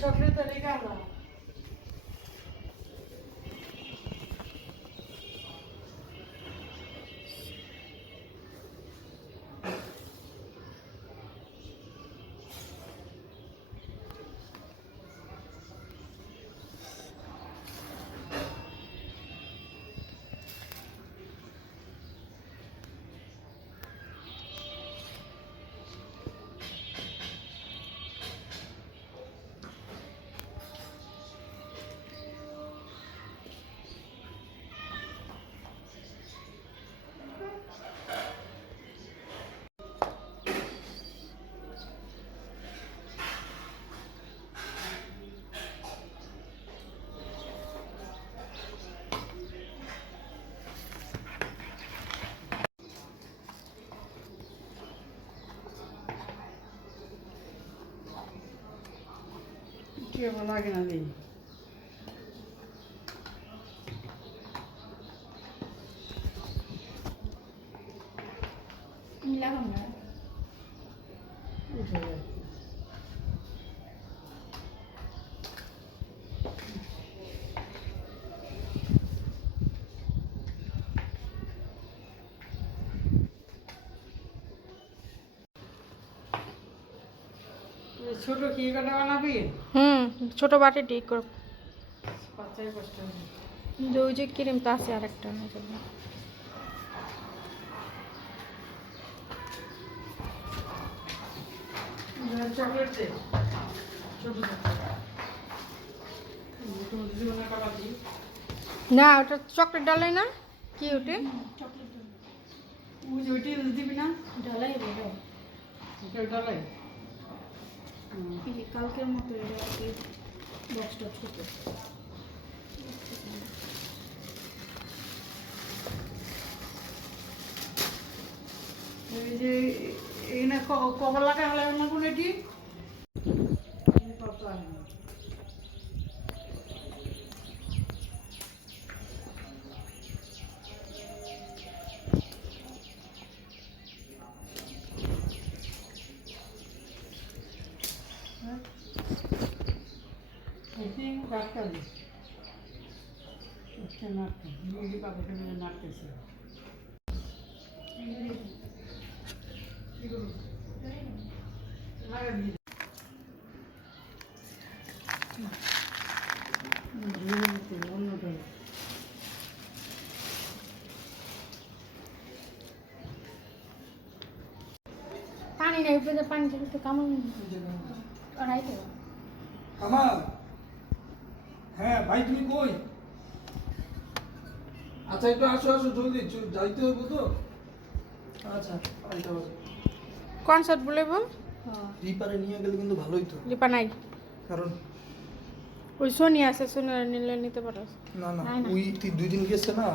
Chocolate রেখে আমরা কি ভালো লাগে না দিই লাগাম না ছোট কি কাটা বানাবি? হুম ছোট বাটি ঠিক করো। বাচ্চাই কষ্ট যে ওই যে ক্রিম তো আছে আরেকটা না। জন্য চকলেট দে। ছোট না ওটা চকলেট ডালাই না? কি ওটে? ওই যে ওইটি দিবি না? ডালাই ডালাই। কালকের মতো বক্সটা ছোট। এই যে এখানে কভার লাগা হলে আমার কোন এটি? পানি নাই পানি থেকে আমার হ্যাঁ ভাই তুমি কই? আচ্ছা একটু আসো আসো জলদি যাইতে হবে তো? আচ্ছা কনসার্ট বলেব রিপারে নিয়ে গেলে কিন্তু ভালোই তো। লিপা নাই। কারণ ওই সোনি আছে সোনি নিলে নিতে পারো। না না। ওই তুই দুই দিন গেছে না